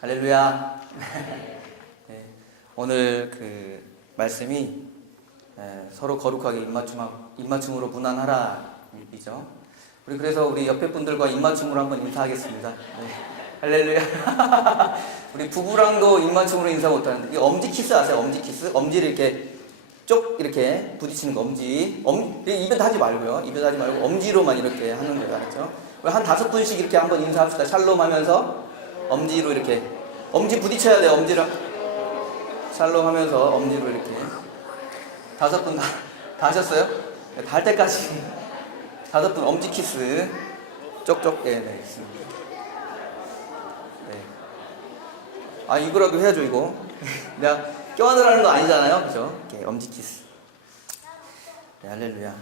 할렐루야. 네, 오늘 그 말씀이 서로 거룩하게 입맞춤으로 문안하라이죠. 그래서 우리 옆에 분들과 입맞춤으로 한번 인사하겠습니다. 네, 할렐루야. 우리 부부랑도 입맞춤으로 인사 못하는데, 엄지 키스 아세요? 엄지 키스? 엄지를 이렇게 쪽 이렇게 부딪히는 거, 엄지. 입에다 하지 말고요. 입에다 하지 말고 엄지로만 이렇게 하는 거예요. 알았죠? 한 5분씩 이렇게 한번 인사합시다. 샬롬 하면서 엄지로 이렇게, 엄지 부딪혀야 돼요. 엄지랑 샬롬 하면서 엄지로 이렇게 5분 다 하셨어요? 네, 다 할 때까지 5분 엄지 키스 쪽쪽. 네, 있습니다. 네. 아, 이거라도 해야죠. 이거 내가 껴안으라는 거 아니잖아요, 그죠? 이렇게 엄지 키스. 네, 할렐루야.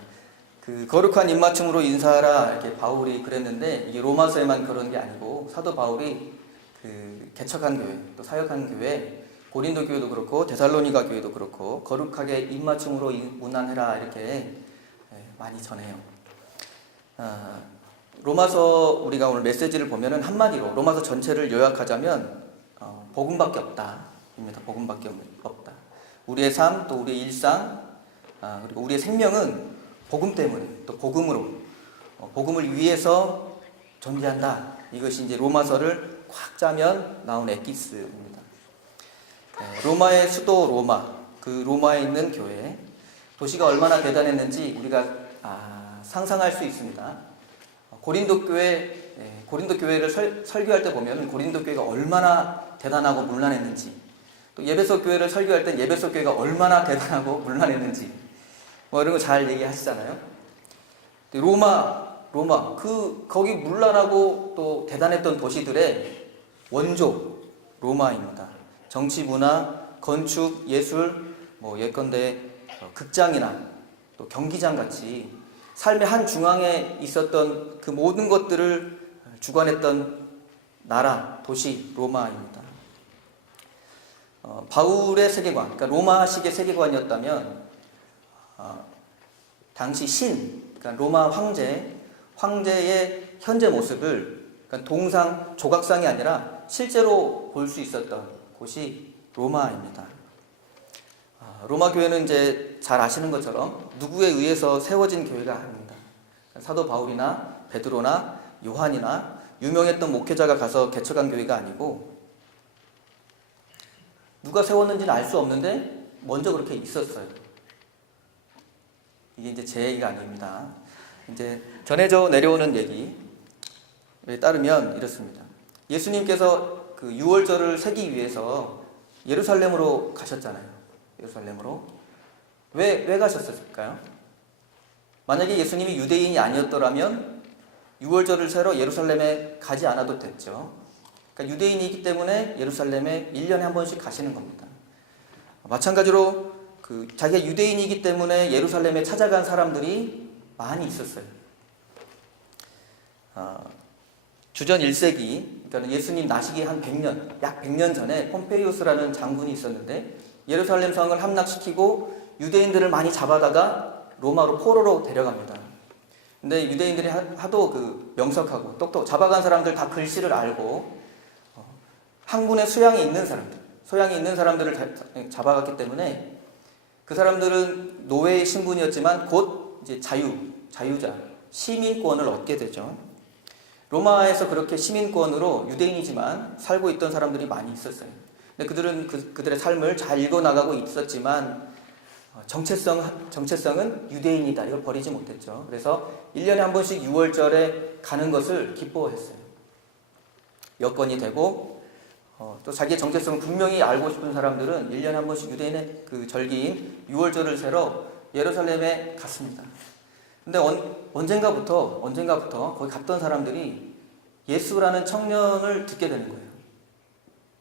그 거룩한 입맞춤으로 인사하라, 이렇게 바울이 그랬는데, 이게 로마서에만 그런 게 아니고 사도 바울이 그 개척한 교회, 또 사역한 교회, 고린도 교회도 그렇고 데살로니가 교회도 그렇고 거룩하게 입맞춤으로 문안해라, 이렇게 많이 전해요. 로마서 우리가 오늘 메시지를 보면은 한마디로 로마서 전체를 요약하자면 복음밖에 없다입니다. 복음밖에 없다. 우리의 삶, 또 우리의 일상, 그리고 우리의 생명은 복음 때문에, 또 복음으로, 복음을 위해서 존재한다. 이것이 이제 로마서를 꽉 짜면 나온 엑기스입니다. 로마의 수도 로마, 그 로마에 있는 교회, 도시가 얼마나 대단했는지 우리가 상상할 수 있습니다. 고린도 교회를 설교할 때 보면 고린도 교회가 얼마나 대단하고 문란했는지, 또 예배소 교회를 설교할 때 예배소 교회가 얼마나 대단하고 문란했는지, 이런 거 잘 얘기하시잖아요. 로마, 거기 문란하고 또 대단했던 도시들의 원조 로마입니다. 정치, 문화, 건축, 예술, 예컨대 극장이나 또 경기장 같이 삶의 한 중앙에 있었던 그 모든 것들을 주관했던 나라, 도시 로마입니다. 바울의 세계관, 그러니까 로마식의 세계관이었다면 당시 그러니까 로마 황제의 현재 모습을, 그러니까 동상, 조각상이 아니라 실제로 볼 수 있었던 곳이 로마입니다. 로마 교회는 이제 잘 아시는 것처럼 누구에 의해서 세워진 교회가 아닙니다. 사도 바울이나 베드로나 요한이나 유명했던 목회자가 가서 개척한 교회가 아니고, 누가 세웠는지는 알 수 없는데 먼저 그렇게 있었어요. 이게 이제 제 얘기가 아닙니다. 이제 전해져 내려오는 얘기에 따르면 이렇습니다. 예수님께서 그 유월절을 세기 위해서 예루살렘으로 가셨잖아요. 예루살렘으로. 왜 가셨을까요? 만약에 예수님이 유대인이 아니었더라면 유월절을 세러 예루살렘에 가지 않아도 됐죠. 그러니까 유대인이기 때문에 예루살렘에 1년에 한 번씩 가시는 겁니다. 마찬가지로 자기가 유대인이기 때문에 예루살렘에 찾아간 사람들이 많이 있었어요. 주전 1세기, 그러니까 예수님 나시기 한 100년, 약 100년 전에 폼페이오스라는 장군이 있었는데, 예루살렘 성을 함락시키고 유대인들을 많이 잡아다가 로마로 포로로 데려갑니다. 근데 유대인들이 하도 명석하고 잡아간 사람들 다 글씨를 알고 학문의 소양이 있는 사람들을 잡아갔기 때문에 그 사람들은 노예의 신분이었지만 곧 이제 자유자, 시민권을 얻게 되죠. 로마에서 그렇게 시민권으로 유대인이지만 살고 있던 사람들이 많이 있었어요. 근데 그들은 그들의 삶을 잘 읽어나가고 있었지만 정체성은 유대인이다. 이걸 버리지 못했죠. 그래서 1년에 한 번씩 6월절에 가는 것을 기뻐했어요. 여건이 되고, 또 자기의 정체성을 분명히 알고 싶은 사람들은 1년에 한 번씩 유대인의 그 절기인 6월절을 세러 예루살렘에 갔습니다. 근데 언젠가부터 거기 갔던 사람들이 예수라는 청년을 듣게 되는 거예요.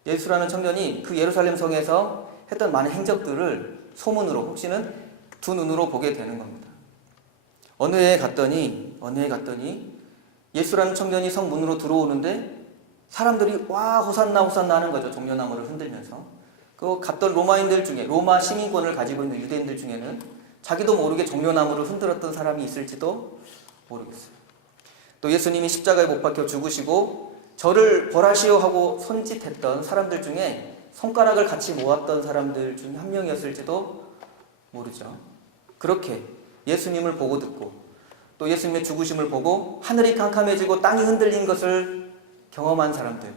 예수라는 청년이 그 예루살렘 성에서 했던 많은 행적들을 소문으로, 혹시는 두 눈으로 보게 되는 겁니다. 어느 해에 갔더니 예수라는 청년이 성 문으로 들어오는데 사람들이 와 호산나 호산나 하는 거죠. 종려나무를 흔들면서. 그 갔던 로마인들 중에, 로마 시민권을 가지고 있는 유대인들 중에는 자기도 모르게 종려나무를 흔들었던 사람이 있을지도 모르겠어요. 또 예수님이 십자가에 못 박혀 죽으시고 저를 벌하시오 하고 손짓했던 사람들 중에 손가락을 같이 모았던 사람들 중에 한 명이었을지도 모르죠. 그렇게 예수님을 보고 듣고 또 예수님의 죽으심을 보고 하늘이 캄캄해지고 땅이 흔들린 것을 경험한 사람들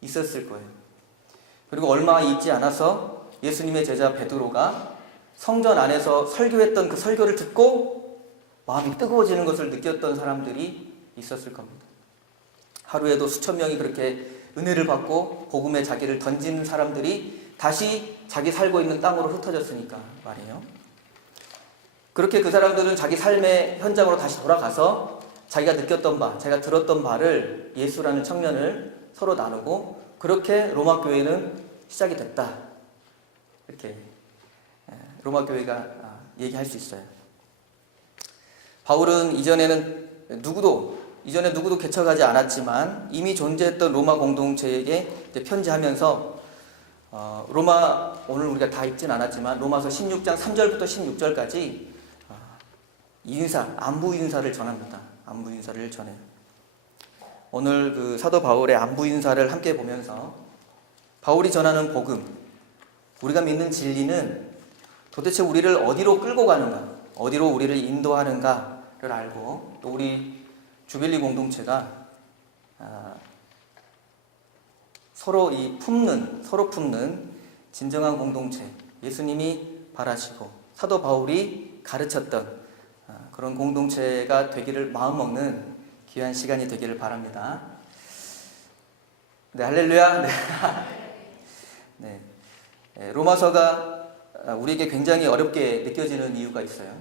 있었을 거예요. 그리고 얼마 있지 않아서 예수님의 제자 베드로가 성전 안에서 설교했던 그 설교를 듣고 마음이 뜨거워지는 것을 느꼈던 사람들이 있었을 겁니다. 하루에도 수천 명이 그렇게 은혜를 받고 복음에 자기를 던진 사람들이 다시 자기 살고 있는 땅으로 흩어졌으니까 말이에요. 그렇게 그 사람들은 자기 삶의 현장으로 다시 돌아가서 자기가 느꼈던 바, 자기가 들었던 바를 예수라는 청년을 서로 나누고 그렇게 로마 교회는 시작이 됐다. 이렇게 로마 교회가 얘기할 수 있어요. 바울은 이전에 누구도 개척하지 않았지만 이미 존재했던 로마 공동체에게 편지하면서 로마, 오늘 우리가 다 읽진 않았지만 로마서 16장 3절부터 16절까지 안부 인사를 전합니다. 안부 인사를 전해요. 오늘 그 사도 바울의 안부 인사를 함께 보면서 바울이 전하는 복음, 우리가 믿는 진리는 도대체 우리를 어디로 끌고 가는가, 어디로 우리를 인도하는가를 알고 또 우리 주빌리 공동체가 서로 품는 진정한 공동체, 예수님이 바라시고 사도 바울이 가르쳤던 그런 공동체가 되기를 마음먹는 귀한 시간이 되기를 바랍니다. 네, 할렐루야. 네. 로마서가 우리에게 굉장히 어렵게 느껴지는 이유가 있어요.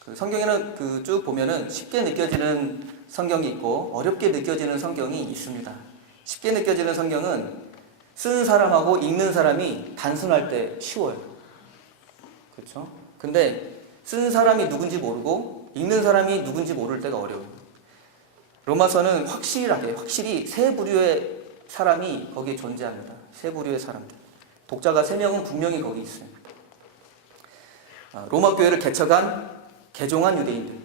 그 성경에는 쭉 보면은 쉽게 느껴지는 성경이 있고 어렵게 느껴지는 성경이 있습니다. 쉽게 느껴지는 성경은 쓰는 사람하고 읽는 사람이 단순할 때 쉬워요. 그렇죠? 근데 쓰는 사람이 누군지 모르고 읽는 사람이 누군지 모를 때가 어려워요. 로마서는 확실히 세 부류의 사람이 거기에 존재합니다. 세 부류의 사람들. 독자가 3명은 분명히 거기 있어요. 로마 교회를 개종한 유대인들.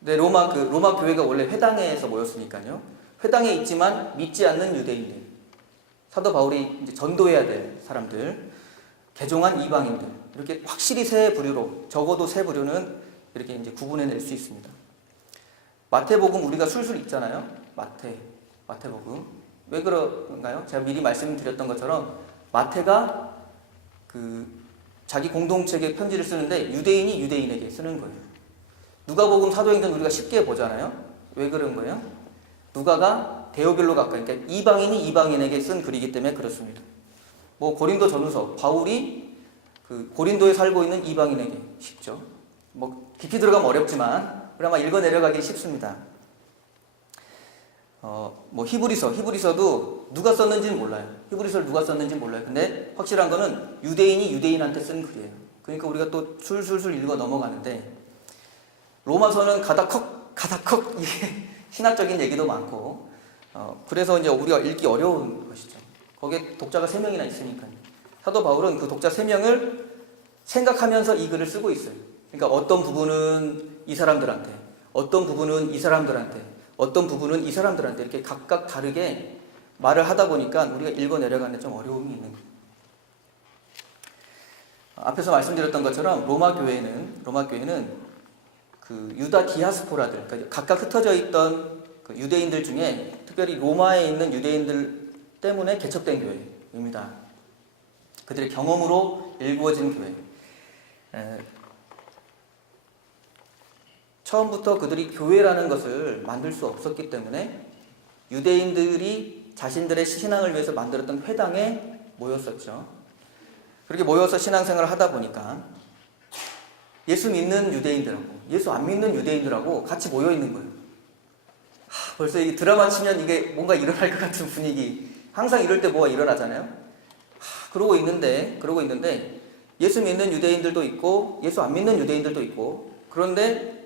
근데 로마 교회가 원래 회당에서 모였으니까요. 회당에 있지만 믿지 않는 유대인들. 사도 바울이 이제 전도해야 될 사람들. 개종한 이방인들. 이렇게 확실히 세 부류로, 적어도 세 부류는 이렇게 이제 구분해낼 수 있습니다. 마태복음 우리가 술술 읽잖아요. 마태복음. 왜 그런가요? 제가 미리 말씀드렸던 것처럼 마태가 자기 공동체에게 편지를 쓰는데 유대인이 유대인에게 쓰는 거예요. 누가복음, 사도행전 우리가 쉽게 보잖아요. 왜 그런 거예요? 누가가 데오빌로 가까이, 그러니까 이방인이 이방인에게 쓴 글이기 때문에 그렇습니다. 고린도 전후서, 바울이 고린도에 살고 있는 이방인에게 쉽죠. 깊이 들어가면 어렵지만 그나마 읽어 내려가기 쉽습니다. 히브리서도 누가 썼는지는 몰라요. 히브리서를 누가 썼는지는 몰라요. 근데 확실한 거는 유대인이 유대인한테 쓴 글이에요. 그러니까 우리가 또 술술술 읽어 넘어가는데 로마서는 가다컥 이게 신학적인 얘기도 많고 그래서 이제 우리가 읽기 어려운 것이죠. 거기에 독자가 3명이나 있으니까요. 사도 바울은 그 독자 3명을 생각하면서 이 글을 쓰고 있어요. 그러니까 어떤 부분은 이 사람들한테, 어떤 부분은 이 사람들한테, 어떤 부분은 이 사람들한테 이렇게 각각 다르게 말을 하다 보니까 우리가 읽어 내려가는 데 좀 어려움이 있는 거예요. 앞에서 말씀드렸던 것처럼 로마 교회는 그 유다 디아스포라들, 그러니까 각각 흩어져 있던 그 유대인들 중에 특별히 로마에 있는 유대인들 때문에 개척된 교회입니다. 그들의 경험으로 일구어진 교회. 처음부터 그들이 교회라는 것을 만들 수 없었기 때문에 유대인들이 자신들의 신앙을 위해서 만들었던 회당에 모였었죠. 그렇게 모여서 신앙생활을 하다 보니까 예수 믿는 유대인들하고 예수 안 믿는 유대인들하고 같이 모여 있는 거예요. 벌써 이 드라마 치면 이게 뭔가 일어날 것 같은 분위기. 항상 이럴 때 뭐가 일어나잖아요. 그러고 있는데 예수 믿는 유대인들도 있고 예수 안 믿는 유대인들도 있고 그런데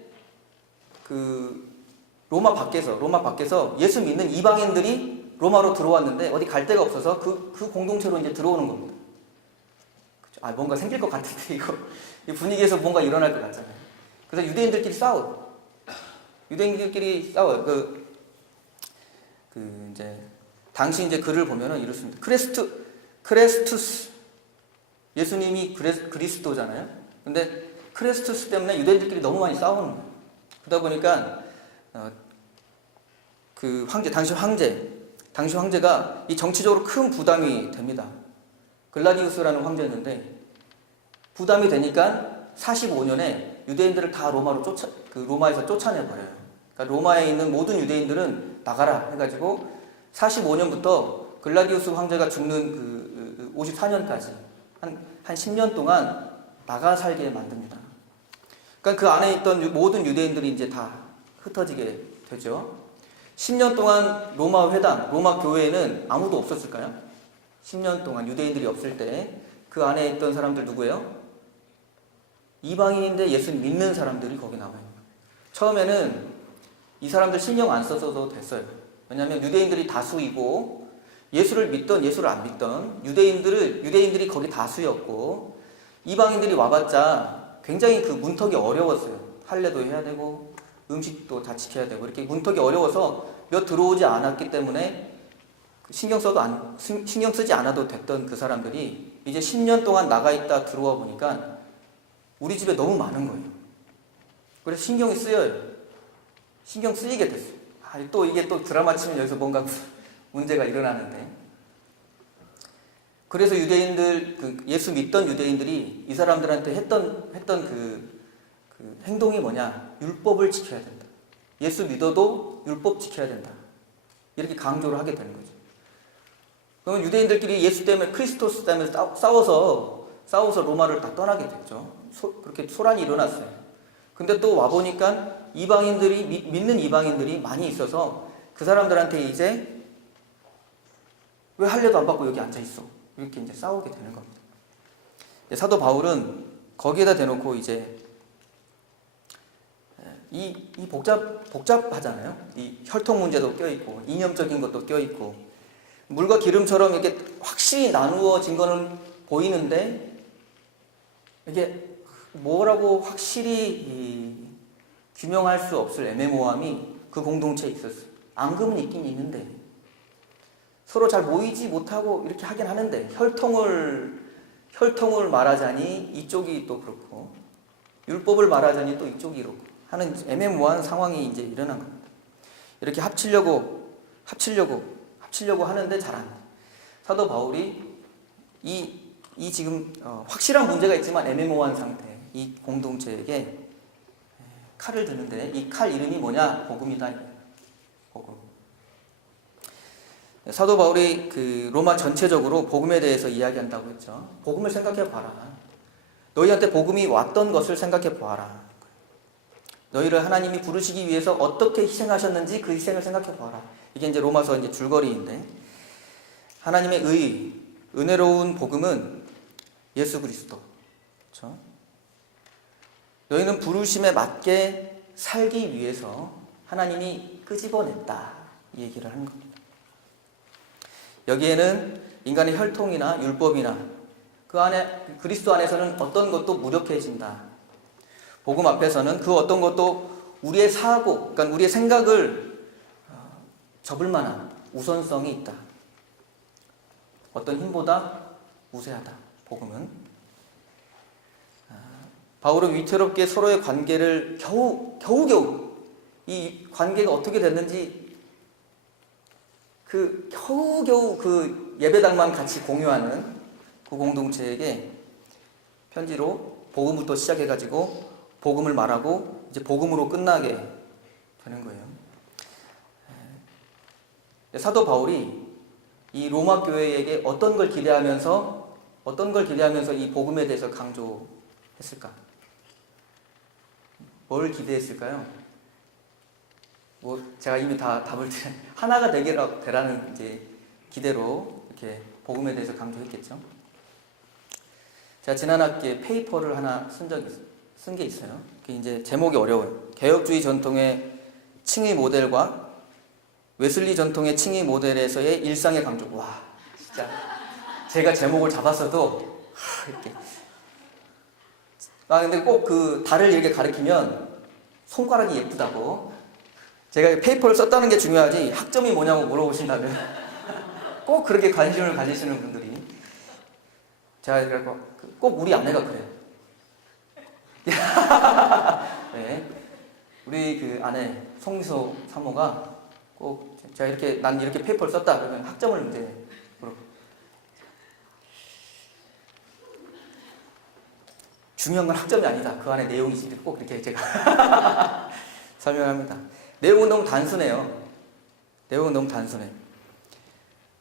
로마 밖에서 예수 믿는 이방인들이 로마로 들어왔는데 어디 갈 데가 없어서 그 공동체로 이제 들어오는 겁니다. 그렇죠? 뭔가 생길 것 같은데 이 분위기에서 뭔가 일어날 것 같잖아요. 그래서 유대인들끼리 싸워요. 이제 당시 이제 글을 보면은 이렇습니다. 크레스투스 예수님이 그리스도잖아요. 근데 크레스투스 때문에 유대인들끼리 너무 많이 싸우는 거예요. 그러다 보니까 그 당시 황제가 이 정치적으로 큰 부담이 됩니다. 글라디우스라는 황제였는데 부담이 되니까 45년에 유대인들을 다 로마에서 쫓아내 버려요. 그러니까 로마에 있는 모든 유대인들은 나가라 해가지고 45년부터 글라디우스 황제가 죽는 그 54년까지 한 10년 동안 나가 살게 만듭니다. 그러니까 그 안에 있던 모든 유대인들이 이제 다 흩어지게 되죠. 10년 동안 로마 교회에는 아무도 없었을까요? 10년 동안 유대인들이 없을 때 그 안에 있던 사람들 누구예요? 이방인인데 예수 믿는 사람들이 거기 남아요. 처음에는 이 사람들 신경 안 써서도 됐어요. 왜냐하면 유대인들이 다수이고 예수를 믿던 예수를 안 믿던 유대인들이 거기 다수였고 이방인들이 와봤자 굉장히 그 문턱이 어려웠어요. 할례도 해야 되고 음식도 다 지켜야 되고 이렇게 문턱이 어려워서 몇 들어오지 않았기 때문에 신경 쓰지 않아도 됐던 그 사람들이 이제 10년 동안 나가 있다 들어와 보니까 우리 집에 너무 많은 거예요. 그래서 신경이 쓰여요. 신경 쓰이게 됐어요. 또 이게 또 드라마 치면 여기서 뭔가 문제가 일어나는데. 그래서 유대인들, 예수 믿던 유대인들이 이 사람들한테 했던 그 행동이 뭐냐? 율법을 지켜야 된다. 예수 믿어도 율법 지켜야 된다. 이렇게 강조를 하게 되는 거죠. 그러면 유대인들끼리 예수 때문에 크리스토스 때문에 싸워서 로마를 다 떠나게 됐죠. 그렇게 소란이 일어났어요. 근데 또 와보니까 믿는 이방인들이 많이 있어서 그 사람들한테 이제 왜 할례도 안 받고 여기 앉아 있어? 이렇게 이제 싸우게 되는 겁니다. 사도 바울은 거기에다 대놓고 이제 이 복잡하잖아요. 이 혈통 문제도 껴있고 이념적인 것도 껴있고 물과 기름처럼 이렇게 확실히 나누어진 거는 보이는데 이게 뭐라고 확실히 규명할 수 없을 애매모호함이 그 공동체에 있었어요. 앙금은 있긴 있는데 서로 잘 모이지 못하고 이렇게 하긴 하는데 혈통을 말하자니 이쪽이 또 그렇고 율법을 말하자니 또 이쪽이 이렇고 하는 애매모호한 상황이 이제 일어난 겁니다. 이렇게 합치려고 하는데 잘 안 돼. 사도 바울이 이 지금 확실한 문제가 있지만 애매모호한 상태 이 공동체에게 칼을 드는데 이 칼 이름이 뭐냐? 복음이다. 복음. 사도 바울이 그 로마 전체적으로 복음에 대해서 이야기한다고 했죠. 복음을 생각해 봐라. 너희한테 복음이 왔던 것을 생각해 보아라. 너희를 하나님이 부르시기 위해서 어떻게 희생하셨는지 그 희생을 생각해 보아라. 이게 이제 로마서 이제 줄거리인데 하나님의 은혜로운 복음은 예수 그리스도. 그렇죠? 너희는 부르심에 맞게 살기 위해서 하나님이 끄집어냈다. 이 얘기를 하는 겁니다. 여기에는 인간의 혈통이나 율법이나 그 안에 그리스도 안에서는 어떤 것도 무력해진다. 복음 앞에서는 그 어떤 것도 우리의 사고, 그러니까 우리의 생각을 접을 만한 우선성이 있다. 어떤 힘보다 우세하다. 복음은. 바울은 위태롭게 서로의 관계를 겨우 이 관계가 어떻게 됐는지 겨우겨우 그 예배당만 같이 공유하는 그 공동체에게 편지로 복음부터 시작해가지고 복음을 말하고 이제 복음으로 끝나게 되는 거예요. 사도 바울이 이 로마 교회에게 어떤 걸 기대하면서 이 복음에 대해서 강조했을까? 뭘 기대했을까요? 제가 이미 다 답을 하나가 되라는 이제 기대로 이렇게 복음에 대해서 강조했겠죠. 제가 지난 학기에 페이퍼를 하나 쓴 게 있어요. 그게 이제 제목이 어려워요. 개혁주의 전통의 칭의 모델과 웨슬리 전통의 칭의 모델에서의 일상의 강조. 와, 진짜 제가 제목을 잡았어도 이렇게. 근데 꼭 그 달을 이렇게 가리키면 손가락이 예쁘다고 제가 페이퍼를 썼다는 게 중요하지 학점이 뭐냐고 물어보신다면 꼭 그렇게 관심을 가지시는 분들이, 제가 그래서 꼭 우리 아내가 그래요. 네, 우리 그 아내 송미소 사모가 꼭 제가 이렇게 난 이렇게 페이퍼를 썼다 그러면 학점을 이제 물어. 중요한 건 학점이 아니다. 그 안에 내용이지. 꼭 이렇게 제가 설명합니다. 내용은 너무 단순해요. 내용은 너무 단순해요.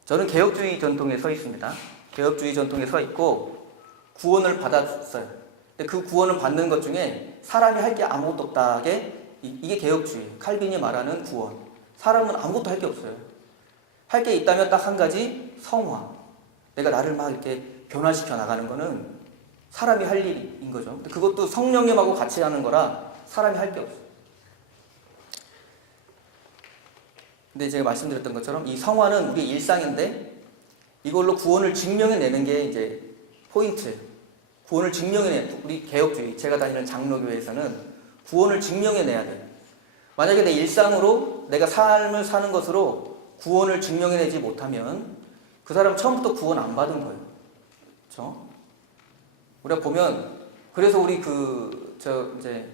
저는 개혁주의 전통에 서 있습니다. 개혁주의 전통에 서 있고 구원을 받았어요. 근데 그 구원을 받는 것 중에 사람이 할 게 아무것도 없다게, 이게 개혁주의, 칼빈이 말하는 구원. 사람은 아무것도 할 게 없어요. 할 게 있다면 딱 한 가지, 성화. 내가 나를 막 이렇게 변화시켜 나가는 거는 사람이 할 일인 거죠. 근데 그것도 성령님하고 같이 하는 거라 사람이 할 게 없어요. 근데 제가 말씀드렸던 것처럼 이 성화는 우리의 일상인데 이걸로 구원을 증명해내는 게 이제 포인트. 구원을 증명해내, 우리 개혁주의, 제가 다니는 장로교회에서는 구원을 증명해내야 돼요. 만약에 내 일상으로 내가 삶을 사는 것으로 구원을 증명해내지 못하면 그 사람 처음부터 구원 안 받은 거예요. 그렇죠? 우리가 보면, 그래서 우리 이제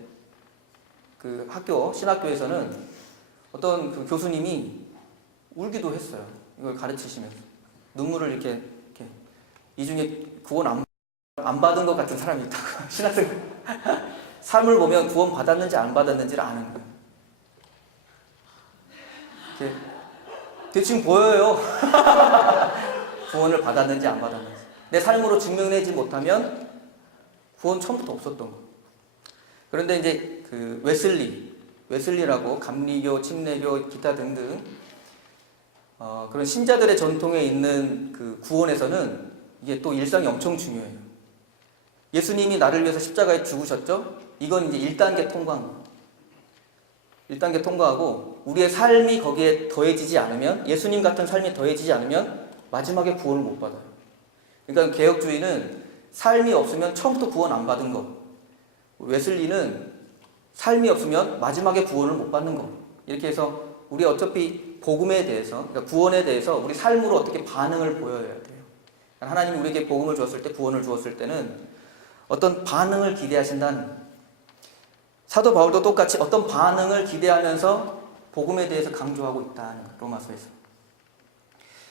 그 학교, 신학교에서는 어떤 그 교수님이 울기도 했어요. 이걸 가르치시면서. 눈물을 이렇게 이 중에 구원 안 받은 것 같은 사람이 있다고. 신학생 삶을 보면 구원 받았는지 안 받았는지를 아는 거예요. 이렇게 대충 보여요. 구원을 받았는지 안 받았는지. 내 삶으로 증명내지 못하면 구원 처음부터 없었던 거. 그런데 이제 그 웨슬리라고 감리교, 침례교, 기타 등등 그런 신자들의 전통에 있는 그 구원에서는 이게 또 일상이 엄청 중요해요. 예수님이 나를 위해서 십자가에 죽으셨죠? 이건 이제 1단계 통과한 거예요. 1단계 통과하고 우리의 삶이 거기에 더해지지 않으면, 예수님 같은 삶이 더해지지 않으면 마지막에 구원을 못 받아요. 그러니까 개혁주의는 삶이 없으면 처음부터 구원 안 받은 거, 웨슬리는 삶이 없으면 마지막에 구원을 못 받는 거. 이렇게 해서 우리 어차피 복음에 대해서, 그러니까 구원에 대해서 우리 삶으로 어떻게 반응을 보여야 돼요. 하나님이 우리에게 복음을 주었을 때, 구원을 주었을 때는 어떤 반응을 기대하신다는, 사도 바울도 똑같이 어떤 반응을 기대하면서 복음에 대해서 강조하고 있다는 거예요. 로마서에서.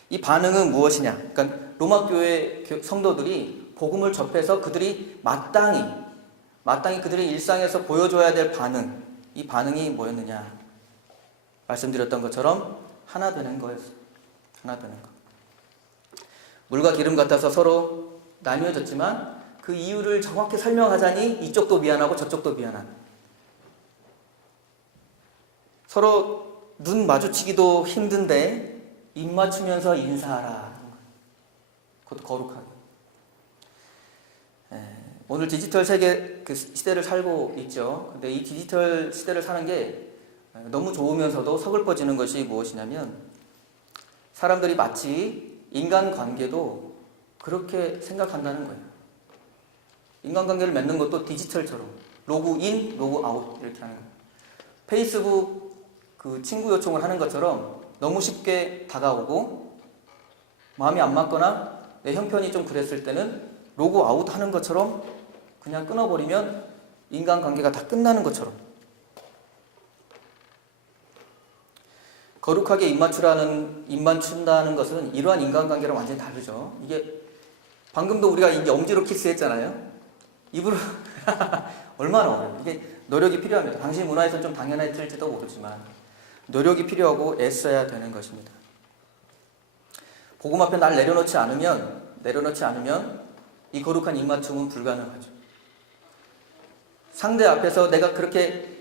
이 반응은 무엇이냐? 그러니까 로마 교회 성도들이 복음을 접해서 그들이 마땅히 그들의 일상에서 보여줘야 될 반응, 이 반응이 뭐였느냐? 말씀드렸던 것처럼 하나 되는 거였어요. 하나 되는 거. 물과 기름 같아서 서로 나뉘어졌지만 그 이유를 정확히 설명하자니 이쪽도 미안하고 저쪽도 미안한, 서로 눈 마주치기도 힘든데 입 맞추면서 인사하라. 그것도 거룩하게. 오늘 디지털 세계 그 시대를 살고 있죠. 근데 이 디지털 시대를 사는 게 너무 좋으면서도 서글퍼지는 것이 무엇이냐면, 사람들이 마치 인간관계도 그렇게 생각한다는 거예요. 인간관계를 맺는 것도 디지털처럼 로그인, 로그아웃 이렇게 하는 거예요. 페이스북 그 친구 요청을 하는 것처럼 너무 쉽게 다가오고, 마음이 안 맞거나 내 형편이 좀 그랬을 때는 로그아웃 하는 것처럼 그냥 끊어버리면 인간관계가 다 끝나는 것처럼. 거룩하게 입 맞춘다는 것은 이러한 인간관계랑 완전히 다르죠. 이게 방금도 우리가 이게 엄지로 키스했잖아요. 입으로 얼마나 어려워요. 이게 노력이 필요합니다. 당신 문화에서는 좀 당연했을지도 모르지만 노력이 필요하고 애써야 되는 것입니다. 복음 앞에 날 내려놓지 않으면 이 거룩한 입맞춤은 불가능하죠. 상대 앞에서 내가 그렇게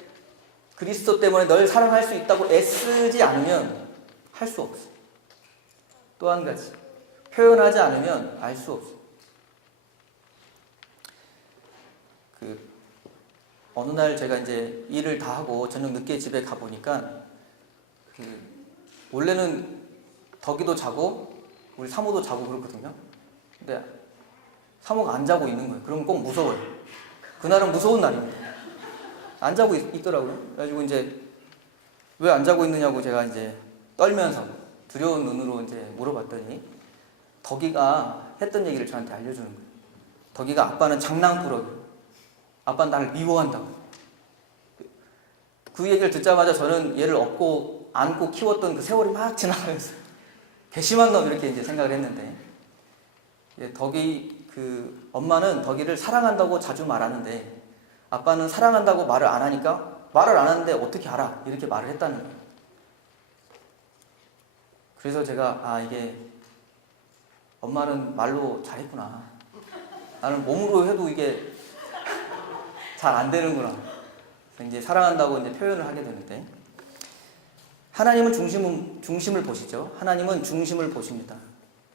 그리스도 때문에 널 사랑할 수 있다고 애쓰지 않으면 할 수 없어요. 또 한 가지, 표현하지 않으면 알 수 없어요. 어느 날 제가 이제 일을 다 하고 저녁 늦게 집에 가보니까 원래는 덕이도 자고 우리 사모도 자고 그렇거든요. 근데 사모가 안 자고 있는 거예요. 그러면 꼭 무서워요. 그날은 무서운 날입니다. 안 자고 있더라고요. 그래가지고 이제 왜 안 자고 있느냐고 제가 이제 떨면서 두려운 눈으로 이제 물어봤더니 덕이가 했던 얘기를 저한테 알려주는 거예요. 덕이가 아빠는 장난꾸러기, 아빠는 나를 미워한다고. 그 얘기를 듣자마자 저는 얘를 업고 안고 키웠던 그 세월이 막 지나가면서 괘씸한 놈 이렇게 이제 생각을 했는데, 덕이 그 엄마는 덕이를 사랑한다고 자주 말하는데 아빠는 사랑한다고 말을 안 하니까 말을 안 하는데 어떻게 알아? 이렇게 말을 했다는 거예요. 그래서 제가 이게 엄마는 말로 잘했구나. 나는 몸으로 해도 이게 잘 안 되는구나. 그래서 이제 사랑한다고 이제 표현을 하게 되는데, 하나님은 중심을 보시죠. 하나님은 중심을 보십니다.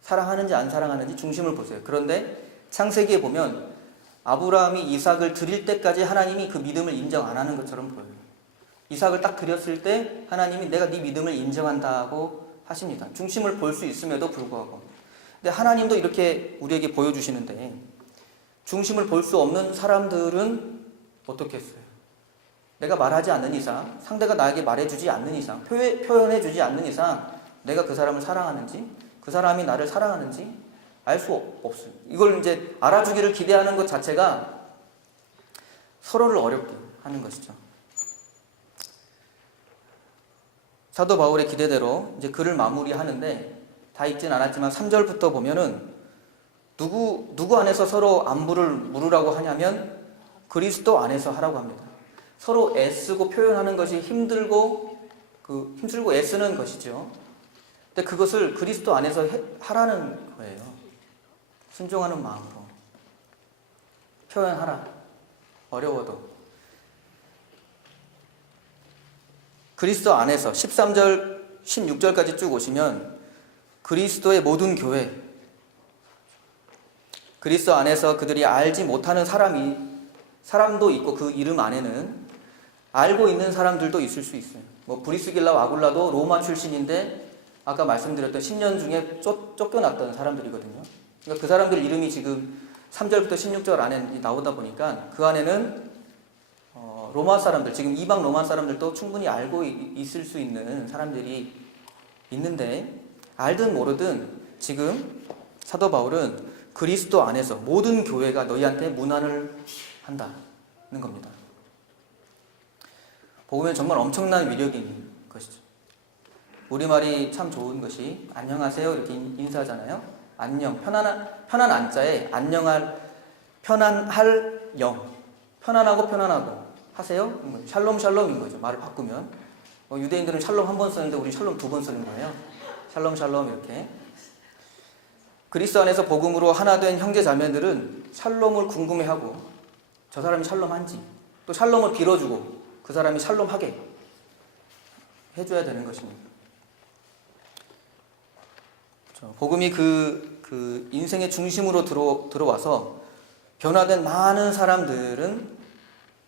사랑하는지 안 사랑하는지 중심을 보세요. 그런데 창세기에 보면 아브라함이 이삭을 드릴 때까지 하나님이 그 믿음을 인정 안 하는 것처럼 보여요. 이삭을 딱 드렸을 때 하나님이 내가 네 믿음을 인정한다고 하십니다. 중심을 볼 수 있음에도 불구하고. 근데 하나님도 이렇게 우리에게 보여주시는데, 중심을 볼 수 없는 사람들은 어떻게 했어요? 내가 말하지 않는 이상, 상대가 나에게 말해주지 않는 이상, 표현해주지 않는 이상 내가 그 사람을 사랑하는지, 그 사람이 나를 사랑하는지 알 수 없어요. 이걸 이제 알아주기를 기대하는 것 자체가 서로를 어렵게 하는 것이죠. 사도 바울의 기대대로 이제 글을 마무리하는데, 다 읽진 않았지만 3절부터 보면은 누구 안에서 서로 안부를 물으라고 하냐면 그리스도 안에서 하라고 합니다. 서로 애쓰고 표현하는 것이 힘들고 애쓰는 것이죠. 근데 그것을 그리스도 안에서 하라는 거예요. 순종하는 마음으로 표현하라. 어려워도. 그리스도 안에서 13절, 16절까지 쭉 오시면 그리스도의 모든 교회, 그리스도 안에서 그들이 알지 못하는 사람도 있고, 그 이름 안에는 알고 있는 사람들도 있을 수 있어요. 브리스길라와 아굴라도 로마 출신인데 아까 말씀드렸던 10년 중에 쫓겨났던 사람들이거든요. 그러니까 그 사람들 이름이 지금 3절부터 16절 안에 나오다 보니까 그 안에는 로마 사람들, 지금 이방 로마 사람들도 충분히 알고 있을 수 있는 사람들이 있는데, 알든 모르든 지금 사도 바울은 그리스도 안에서 모든 교회가 너희한테 문안을 한다는 겁니다. 보면 정말 엄청난 위력이 있는 것이죠. 우리말이 참 좋은 것이 안녕하세요 이렇게 인사하잖아요. 안녕, 편한 안자에 편안할 영, 편안하고 하세요. 샬롬 샬롬인 거죠. 말을 바꾸면 유대인들은 샬롬 한 번 쓰는데 우리 샬롬 2번 쓰는 거예요. 샬롬 샬롬 이렇게. 그리스도 안에서 복음으로 하나 된 형제 자매들은 샬롬을 궁금해하고, 저 사람이 샬롬한지, 또 샬롬을 빌어주고 그 사람이 샬롬하게 해줘야 되는 것입니다. 복음이 그 인생의 중심으로 들어와서 변화된 많은 사람들은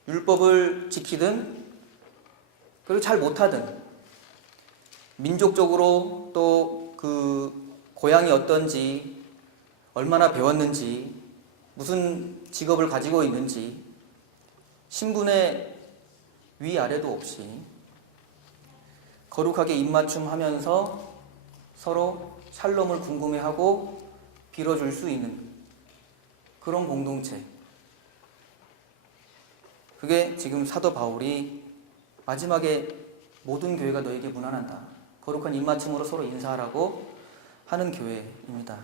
율법을 지키든, 그리고 잘 못하든, 민족적으로 또 그 고향이 어떤지, 얼마나 배웠는지, 무슨 직업을 가지고 있는지, 신분의 위아래도 없이 거룩하게 입맞춤하면서 서로 샬롬을 궁금해하고 빌어줄 수 있는 그런 공동체. 그게 지금 사도 바울이 마지막에 모든 교회가 너에게 문안한다, 거룩한 입맞춤으로 서로 인사하라고 하는 교회입니다.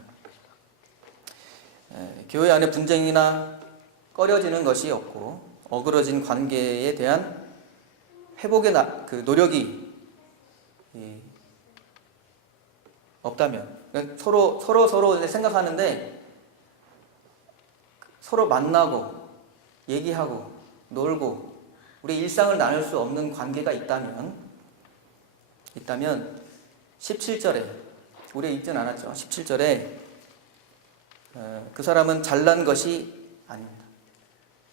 교회 안에 분쟁이나 꺼려지는 것이 없고, 어그러진 관계에 대한 회복의 그 노력이 없다면, 그러니까 서로 생각하는데 서로 만나고 얘기하고 놀고 우리 일상을 나눌 수 없는 관계가 있다면 17절에, 우리 읽진 않았죠. 17절에 그 사람은 잘난 것이 아닙니다.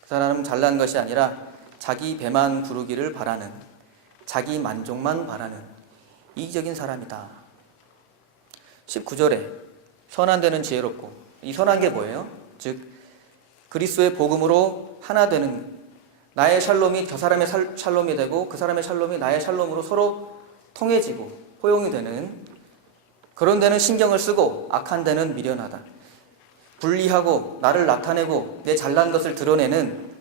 그 사람은 잘난 것이 아니라 자기 배만 부르기를 바라는, 자기 만족만 바라는 이기적인 사람이다. 19절에 선한 데는 지혜롭고, 이 선한 게 뭐예요? 즉 그리스도의 복음으로 하나 되는, 나의 샬롬이 저 사람의 샬롬이 되고 그 사람의 샬롬이 나의 샬롬으로 서로 통해지고 포용이 되는 그런 데는 신경을 쓰고 악한 데는 미련하다. 분리하고 나를 나타내고 내 잘난 것을 드러내는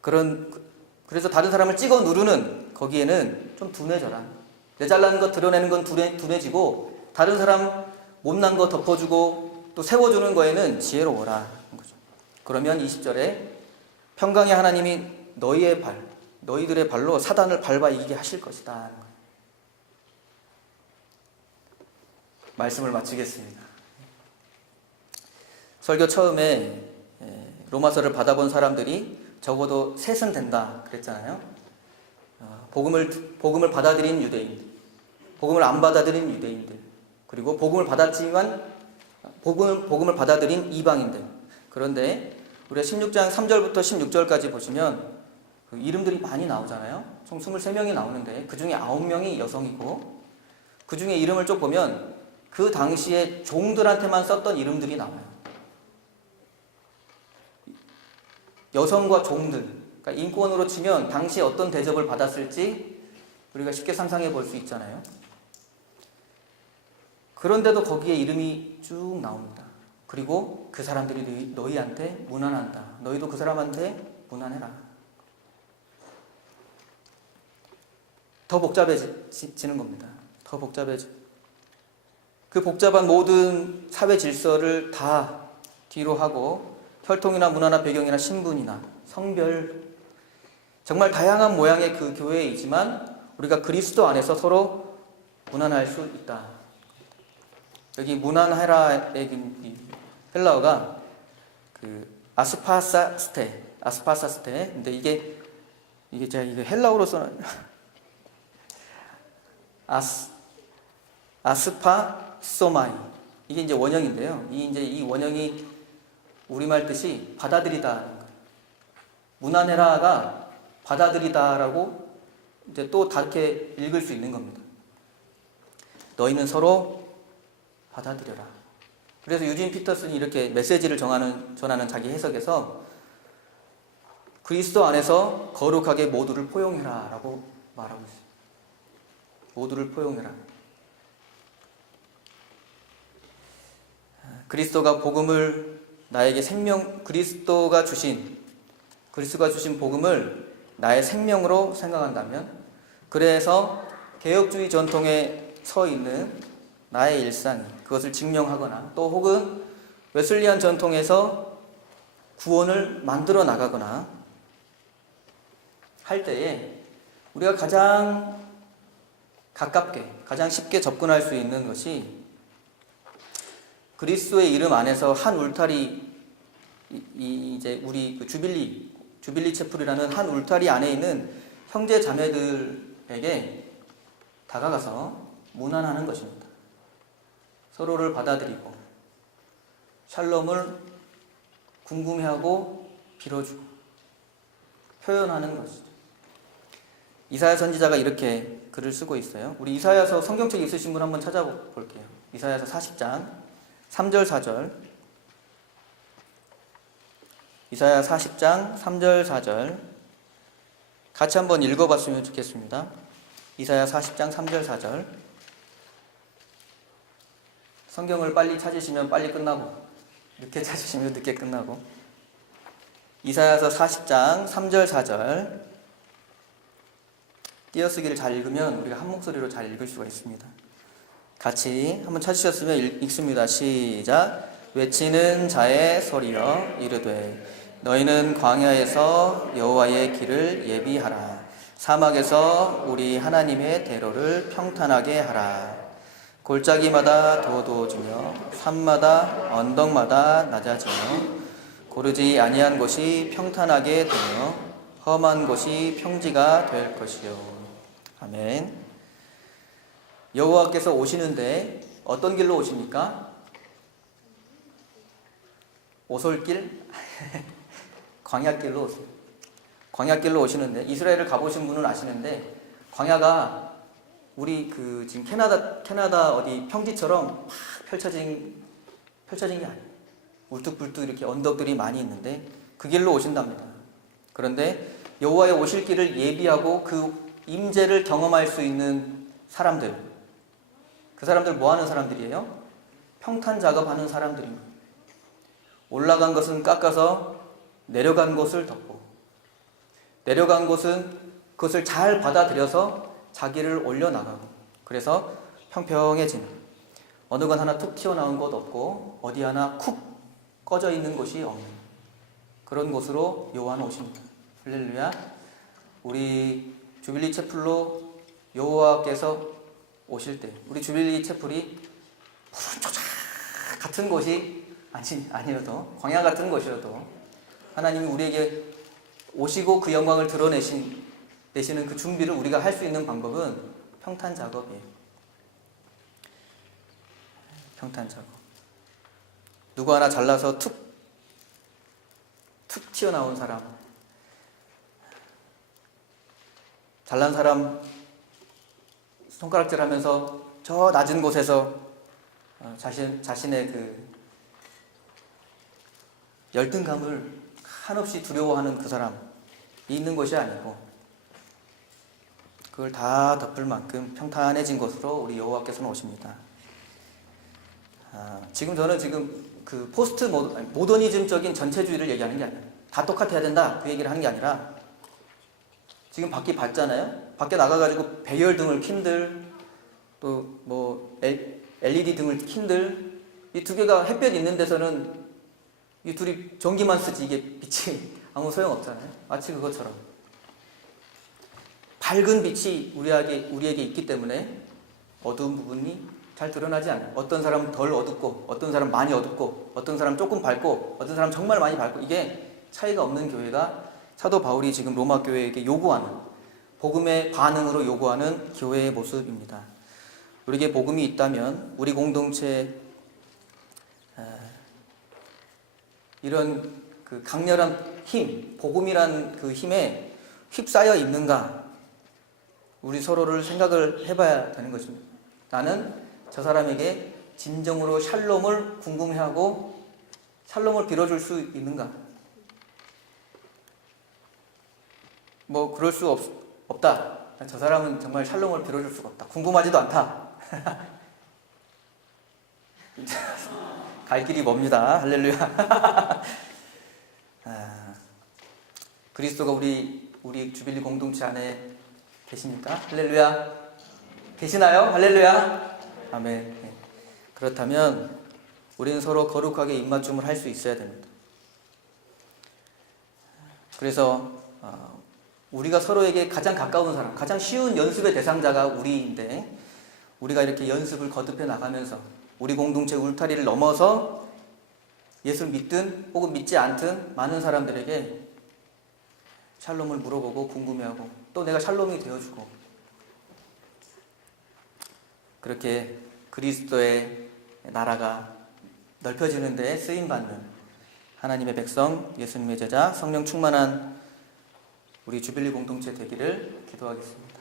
그래서 다른 사람을 찍어 누르는 거기에는 좀 둔해져라. 내 잘난 것 드러내는 건 둔해지고 다른 사람 못난 거 덮어주고 또 세워주는 거에는 지혜로워라. 그러면 20절에 평강의 하나님이 너희들의 발로 사단을 밟아 이기게 하실 것이다. 말씀을 마치겠습니다. 설교 처음에 로마서를 받아본 사람들이 적어도 셋은 된다 그랬잖아요. 복음을 받아들인 유대인들, 복음을 안 받아들인 유대인들, 그리고 복음을 받았지만 복음을 받아들인 이방인들. 그런데 우리가 16장 3절부터 16절까지 보시면 그 이름들이 많이 나오잖아요. 총 23명이 나오는데 그 중에 9명이 여성이고 그 중에 이름을 쭉 보면 그 당시에 종들한테만 썼던 이름들이 나와요. 여성과 종들, 그러니까 인권으로 치면 당시에 어떤 대접을 받았을지 우리가 쉽게 상상해 볼 수 있잖아요. 그런데도 거기에 이름이 쭉 나옵니다. 그리고 그 사람들이 너희한테 무난한다. 너희도 그 사람한테 무난해라. 더 복잡해지는 겁니다. 더 복잡해져. 그 복잡한 모든 사회 질서를 다 뒤로 하고 혈통이나 문화나 배경이나 신분이나 성별 정말 다양한 모양의 그 교회이지만 우리가 그리스도 안에서 서로 무난할 수 있다. 여기 무난해라의 헬라어가 그 아스파사스테. 근데 이게 제가 이거 헬라어로 써는 아스파소마이. 이게 이제 원형인데요. 이 원형이 우리말 뜻이 받아들이다. 무난해라가 받아들이다라고 이제 또 다르게 읽을 수 있는 겁니다. 너희는 서로 받아들여라. 그래서 유진 피터슨이 이렇게 메시지를 전하는 자기 해석에서 그리스도 안에서 거룩하게 모두를 포용해라 라고 말하고 있어요. 모두를 포용해라. 그리스도가 주신 복음을 나의 생명으로 생각한다면, 그래서 개혁주의 전통에 서 있는 나의 일상이 그것을 증명하거나 또 혹은 웨슬리안 전통에서 구원을 만들어 나가거나 할 때에 우리가 가장 가깝게, 가장 쉽게 접근할 수 있는 것이 그리스도의 이름 안에서 한 울타리, 이제 우리 그 주빌리 채플이라는 한 울타리 안에 있는 형제 자매들에게 다가가서 문안하는 것입니다. 서로를 받아들이고 샬롬을 궁금해하고 빌어주고 표현하는 것이죠. 이사야 선지자가 이렇게 글을 쓰고 있어요. 우리 이사야서 성경책 있으신 분 한번 찾아볼게요. 이사야서 40장 3절 4절. 이사야 40장 3절 4절 같이 한번 읽어봤으면 좋겠습니다. 이사야 40장 3절 4절. 성경을 빨리 찾으시면 빨리 끝나고 늦게 찾으시면 늦게 끝나고. 이사야서 40장 3절 4절 띄어쓰기를 잘 읽으면 우리가 한 목소리로 잘 읽을 수가 있습니다. 같이 한번 찾으셨으면 읽습니다. 시작. 외치는 자의 소리여 이르되 너희는 광야에서 여호와의 길을 예비하라. 사막에서 우리 하나님의 대로를 평탄하게 하라. 골짜기마다 도도해지며 산마다 언덕마다 낮아지며 고르지 아니한 곳이 평탄하게 되며 험한 곳이 평지가 될 것이요. 아멘. 여호와께서 오시는데 어떤 길로 오십니까? 오솔길? 광야길로 오세요. 광야길로 오시는데, 이스라엘을 가보신 분은 아시는데 광야가 우리 그 지금 캐나다 어디 평지처럼 막 펼쳐진 게 아니에요. 울뚝불뚝 이렇게 언덕들이 많이 있는데 그 길로 오신답니다. 그런데 여호와의 오실 길을 예비하고 그 임재를 경험할 수 있는 사람들. 그 사람들 뭐 하는 사람들이에요? 평탄 작업하는 사람들입니다. 올라간 것은 깎아서 내려간 곳을 덮고, 내려간 곳은 그것을 잘 받아들여서 자기를 올려나가고, 그래서 평평해지는, 어느 건 하나 툭 튀어나온 곳 없고 어디 하나 쿡 꺼져 있는 곳이 없는 그런 곳으로 여호와는 오십니다. 할렐루야. 우리 주빌리 채플로 여호와께서 오실 때, 우리 주빌리 채플이 푸른 초작 같은 곳이 아니어도, 광야 같은 곳이어도 하나님이 우리에게 오시고 그 영광을 드러내시는 그 준비를 우리가 할 수 있는 방법은 평탄 작업이에요. 평탄 작업. 누구 하나 잘나서 툭 튀어나온 사람, 잘난 사람 손가락질 하면서 저 낮은 곳에서 자신의 그 열등감을 한없이 두려워하는 그 사람이 있는 것이 아니고, 그걸 다 덮을 만큼 평탄해진 곳으로 우리 여호와께서는 오십니다. 저는 그 포스트 모더니즘적인 전체주의를 얘기하는 게 아니에요. 다 똑같아야 된다 그 얘기를 하는 게 아니라, 지금 밖이 밝잖아요. 밖에 나가가지고 배열등을 킨들, 또 뭐 LED 등을 킨들, 이 두 개가 햇볕 있는 데서는 이 둘이 전기만 쓰지 이게 빛이 아무 소용없잖아요. 마치 그것처럼 밝은 빛이 우리에게 있기 때문에 어두운 부분이 잘 드러나지 않아요. 어떤 사람은 덜 어둡고, 어떤 사람은 많이 어둡고, 어떤 사람은 조금 밝고, 어떤 사람은 정말 많이 밝고, 이게 차이가 없는 교회가 사도 바울이 지금 로마 교회에게 요구하는, 복음의 반응으로 요구하는 교회의 모습입니다. 우리에게 복음이 있다면 우리 공동체 이런 그 강렬한 힘, 복음이란 그 힘에 휩싸여 있는가, 우리 서로를 생각을 해봐야 되는 것입니다. 나는 저 사람에게 진정으로 샬롬을 궁금해하고 샬롬을 빌어줄 수 있는가? 뭐 그럴 수 없다. 저 사람은 정말 샬롬을 빌어줄 수가 없다. 궁금하지도 않다. 갈 길이 멉니다. 할렐루야. 그리스도가 우리 주빌리 공동체 안에 계십니까? 할렐루야. 계시나요? 할렐루야. 아멘. 네. 그렇다면 우리는 서로 거룩하게 입맞춤을 할 수 있어야 됩니다. 그래서 우리가 서로에게 가장 가까운 사람, 가장 쉬운 연습의 대상자가 우리인데, 우리가 이렇게 연습을 거듭해 나가면서 우리 공동체 울타리를 넘어서 예수를 믿든 혹은 믿지 않든 많은 사람들에게 샬롬을 물어보고 궁금해하고, 또 내가 샬롬이 되어주고, 그렇게 그리스도의 나라가 넓혀지는 데 쓰임받는 하나님의 백성, 예수님의 제자, 성령 충만한 우리 주빌리 공동체 되기를 기도하겠습니다.